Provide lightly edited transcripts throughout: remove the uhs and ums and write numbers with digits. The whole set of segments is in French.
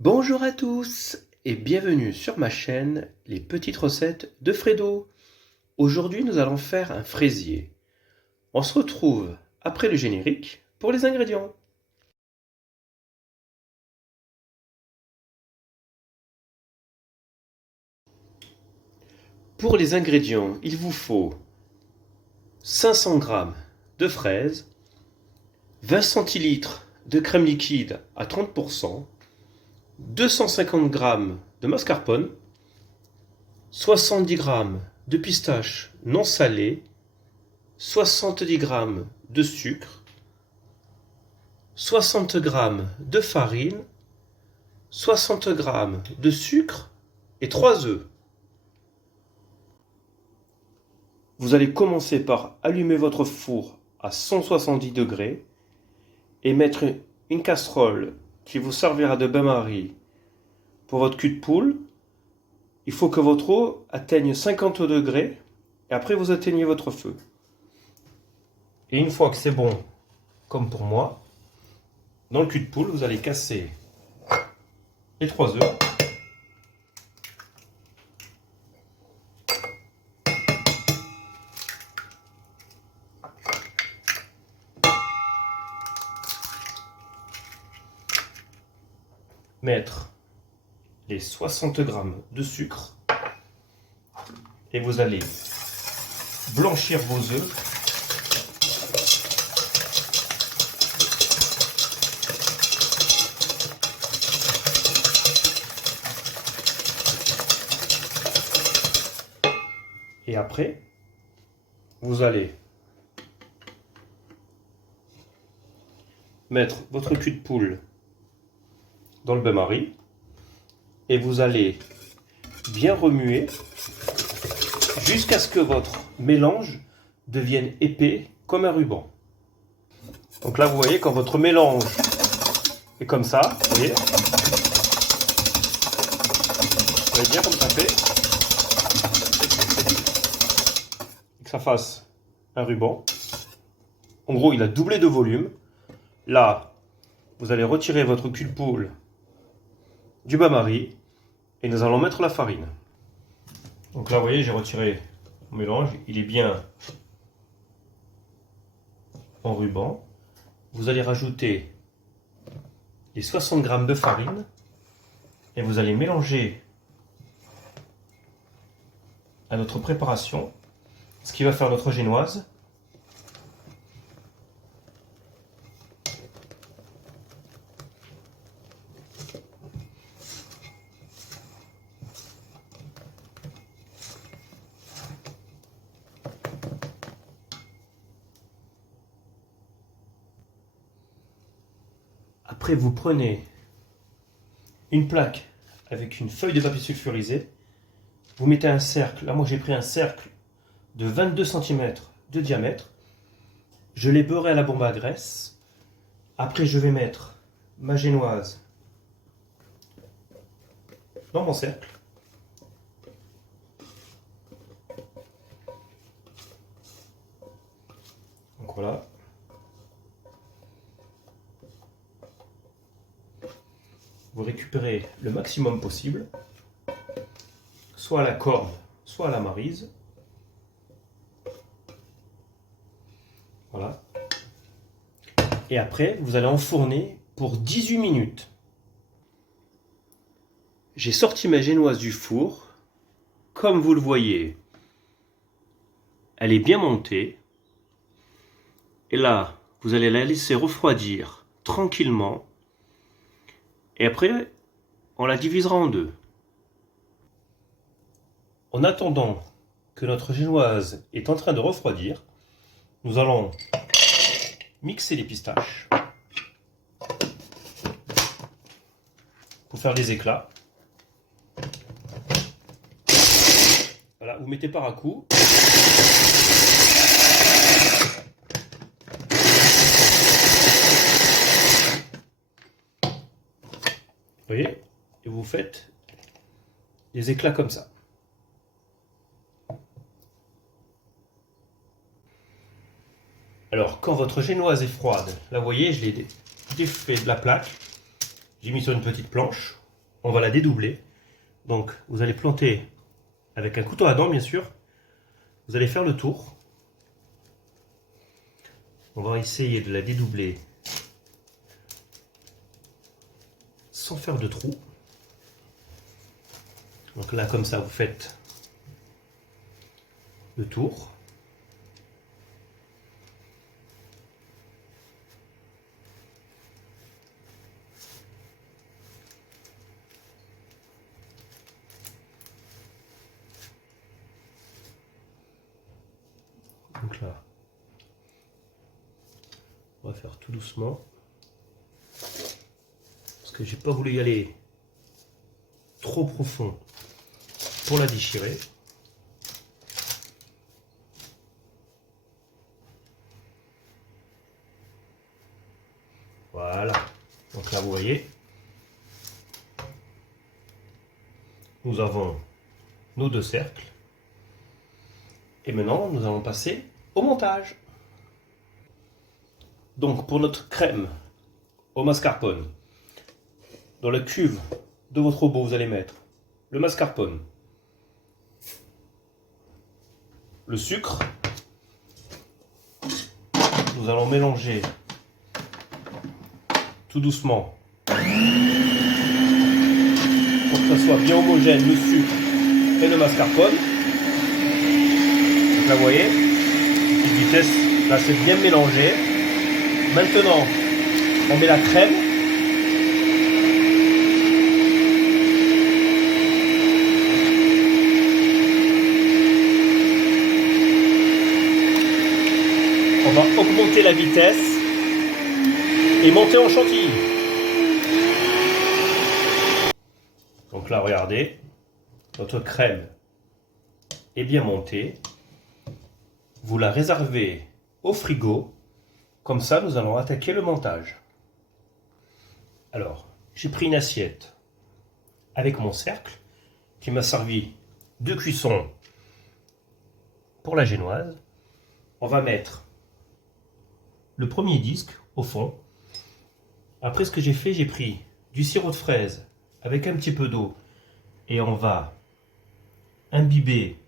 Bonjour à tous et bienvenue sur ma chaîne Les Petites Recettes de Fredo. Aujourd'hui nous allons faire un fraisier. On se retrouve après le générique pour les ingrédients. Pour les ingrédients, il vous faut 500 g de fraises, 20 centilitres de crème liquide à 30%, 250 g de mascarpone, 70 g de pistaches non salées, 70 g de sucre, 60 g de farine, 60 g de sucre et 3 œufs. Vous allez commencer par allumer votre four à 170 degrés et mettre une casserole qui vous servira de bain-marie pour votre cul de poule. Il faut que votre eau atteigne 50 degrés et après vous éteignez votre feu. Et une fois que c'est bon, comme pour moi, dans le cul de poule, vous allez casser les 3 œufs. Mettre les 60 g de sucre et vous allez blanchir vos œufs. Et après, vous allez mettre votre cul de poule dans le bain-marie et vous allez bien remuer jusqu'à ce que votre mélange devienne épais comme un ruban. Donc là, vous voyez, quand votre mélange est comme ça, vous voyez bien comme ça fait, et que ça fasse un ruban. En gros, il a doublé de volume. Là, vous allez retirer votre cul de poule du bain-marie et nous allons mettre la farine. Donc là, vous voyez, j'ai retiré mon mélange. Il est bien en ruban. Vous allez rajouter les 60 g de farine et vous allez mélanger à notre préparation ce qui va faire notre génoise. Après, vous prenez une plaque avec une feuille de papier sulfurisé. Vous mettez un cercle. Là, moi, j'ai pris un cercle de 22 cm de diamètre. Je l'ai beurré à la bombe à graisse. Après, je vais mettre ma génoise dans mon cercle. Donc voilà. Vous récupérez le maximum possible, soit à la corde, soit à la maryse. Voilà. Et après, vous allez enfourner pour 18 minutes. J'ai sorti ma génoise du four. Comme vous le voyez, elle est bien montée. Et là, vous allez la laisser refroidir tranquillement. Et après, on la divisera en deux. En attendant que notre génoise est en train de refroidir, nous allons mixer les pistaches pour faire des éclats. Voilà, vous mettez par à coup. Vous voyez? Et vous faites des éclats comme ça. Alors, quand votre génoise est froide, là vous voyez, je l'ai défait de la plaque. J'ai mis sur une petite planche. on va la dédoubler. Donc vous allez planter avec un couteau à dents bien sûr. Vous allez faire le tour. On va essayer de la dédoubler sans faire de trou. Donc là comme ça vous faites le tour. Donc là, on va faire tout doucement parce que j'ai pas voulu y aller trop profond pour la déchirer. Voilà. Donc là, vous voyez, nous avons nos deux cercles. Et maintenant, nous allons passer au montage. Donc, pour notre crème au mascarpone, dans la cuve de votre robot, vous allez mettre le mascarpone, le sucre. Nous allons mélanger tout doucement pour que ça soit bien homogène, le sucre et le mascarpone. Donc là, vous voyez, petite vitesse, là c'est bien mélangé. Maintenant, on met la crème. On va augmenter la vitesse et monter en chantilly. Donc là, regardez, notre crème est bien montée. Vous la réservez au frigo. Comme ça, nous allons attaquer le montage. Alors, j'ai pris une assiette avec mon cercle qui m'a servi de cuisson pour la génoise. On va mettre le premier disque au fond. Après, ce que j'ai fait, j'ai pris du sirop de fraise avec un petit peu d'eau et on va imbiber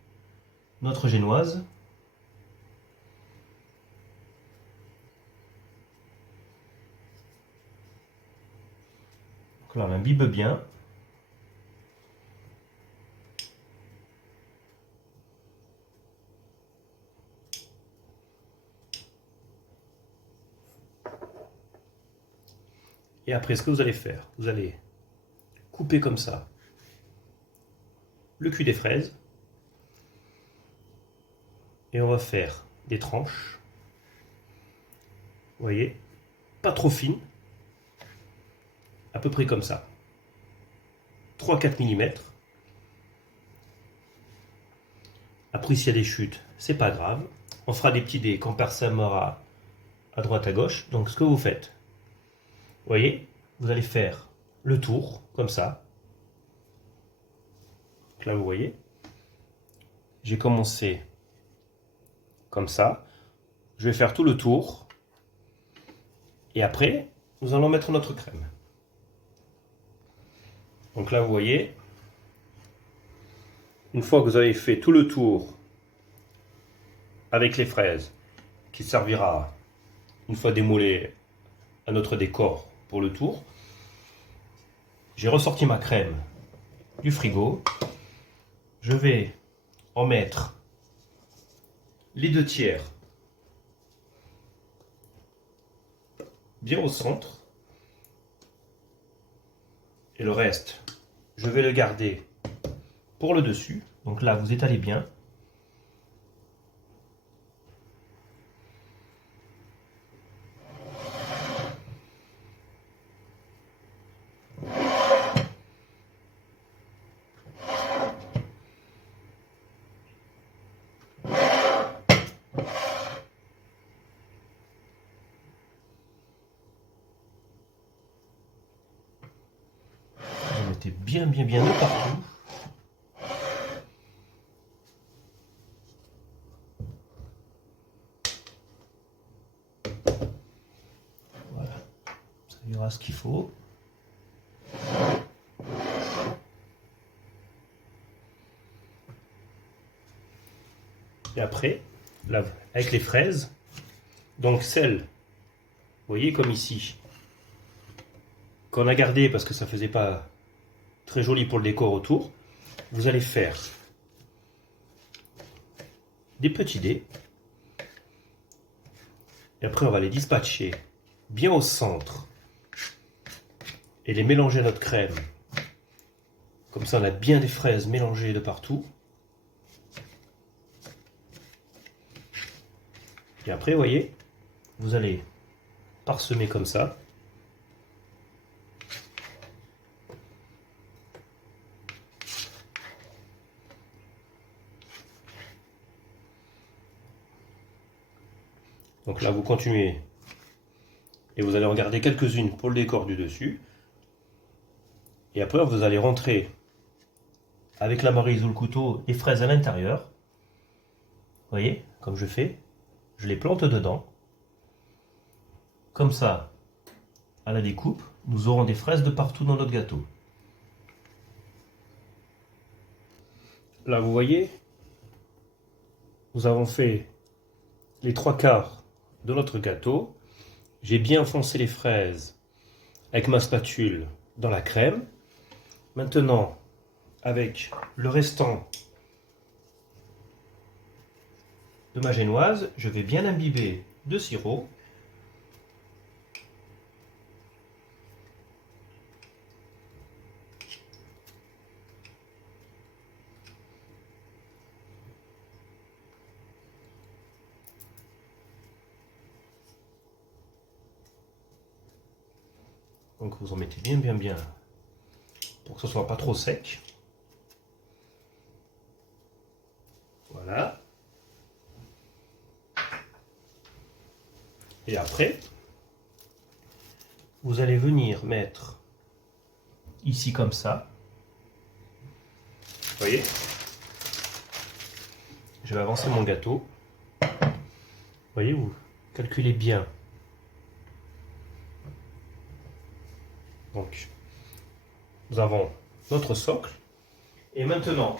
notre génoise. Donc là, on imbibe bien. Et après, ce que vous allez faire, vous allez couper comme ça le cul des fraises. Et on va faire des tranches. Vous voyez, pas trop fines. À peu près comme ça. 3-4 mm. Après, s'il y a des chutes, c'est pas grave. On fera des petits dés quand personne aura à droite à gauche. Donc, ce que vous faites, vous voyez, vous allez faire le tour, comme ça. Donc là, vous voyez, j'ai commencé comme ça. Je vais faire tout le tour. Et après, nous allons mettre notre crème. Donc là, vous voyez, une fois que vous avez fait tout le tour avec les fraises, qui servira, une fois démoulé, à notre décor pour le tour, j'ai ressorti ma crème du frigo. Je vais en mettre les 2/3 bien au centre. Et le reste, je vais le garder pour le dessus. Donc là, vous étalez bien. Vous mettez bien de partout. Voilà, ça y aura ce qu'il faut. Et après, là, avec les fraises, donc celles, vous voyez comme ici, qu'on a gardé parce que ça faisait pas très joli pour le décor autour, vous allez faire des petits dés. Et après, on va les dispatcher bien au centre et les mélanger à notre crème. Comme ça, on a bien des fraises mélangées de partout. Et après, vous voyez, vous allez parsemer comme ça. Donc là, vous continuez et vous allez en garder quelques-unes pour le décor du dessus. Et après, vous allez rentrer avec la maryse ou le couteau les fraises à l'intérieur. Vous voyez, comme je fais, je les plante dedans. Comme ça, à la découpe, nous aurons des fraises de partout dans notre gâteau. Là, vous voyez, nous avons fait les 3/4 de notre gâteau. J'ai bien foncé les fraises avec ma spatule dans la crème. Maintenant, avec le restant de ma génoise, je vais bien imbiber de sirop. Donc vous en mettez bien pour que ce soit pas trop sec. Voilà. Et après, vous allez venir mettre ici comme ça. Vous voyez? Je vais avancer mon gâteau. Vous voyez, vous calculez bien. Donc, nous avons notre socle. Et maintenant,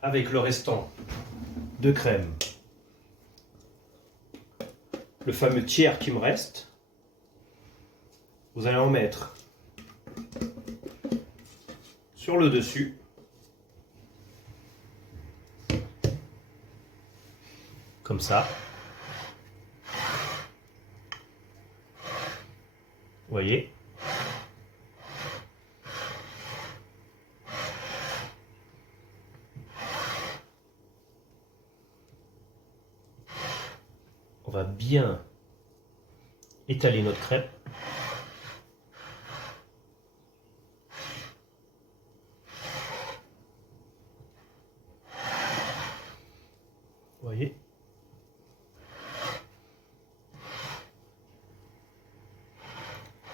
avec le restant de crème, le fameux tiers qui me reste, vous allez en mettre sur le dessus. Comme ça. Vous voyez? On va bien étaler notre crêpe. Vous voyez?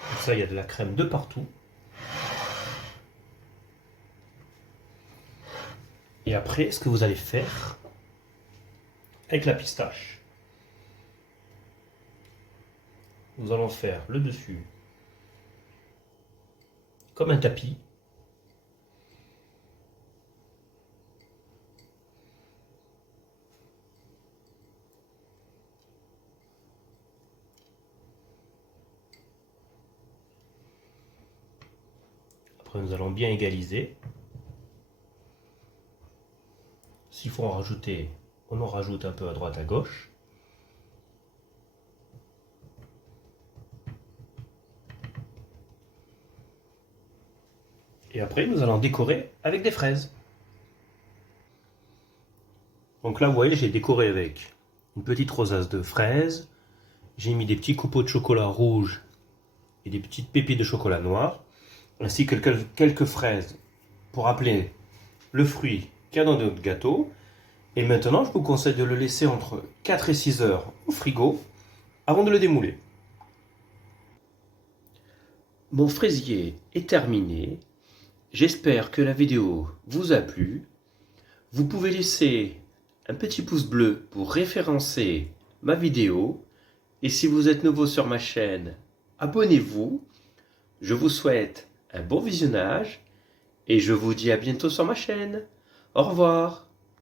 Comme ça, il y a de la crème de partout. Et après, ce que vous allez faire avec la pistache, nous allons faire le dessus comme un tapis. Après, nous allons bien égaliser. S'il faut en rajouter, on en rajoute un peu à droite à gauche. Et après, nous allons décorer avec des fraises. Donc là, vous voyez, j'ai décoré avec une petite rosace de fraises. J'ai mis des petits copeaux de chocolat rouge et des petites pépites de chocolat noir, ainsi que quelques fraises pour rappeler le fruit qu'il y a dans notre gâteau. Et maintenant, je vous conseille de le laisser entre 4 et 6 heures au frigo avant de le démouler. Mon fraisier est terminé. J'espère que la vidéo vous a plu. Vous pouvez laisser un petit pouce bleu pour référencer ma vidéo. Et si vous êtes nouveau sur ma chaîne, abonnez-vous. Je vous souhaite un bon visionnage et je vous dis à bientôt sur ma chaîne. Au revoir.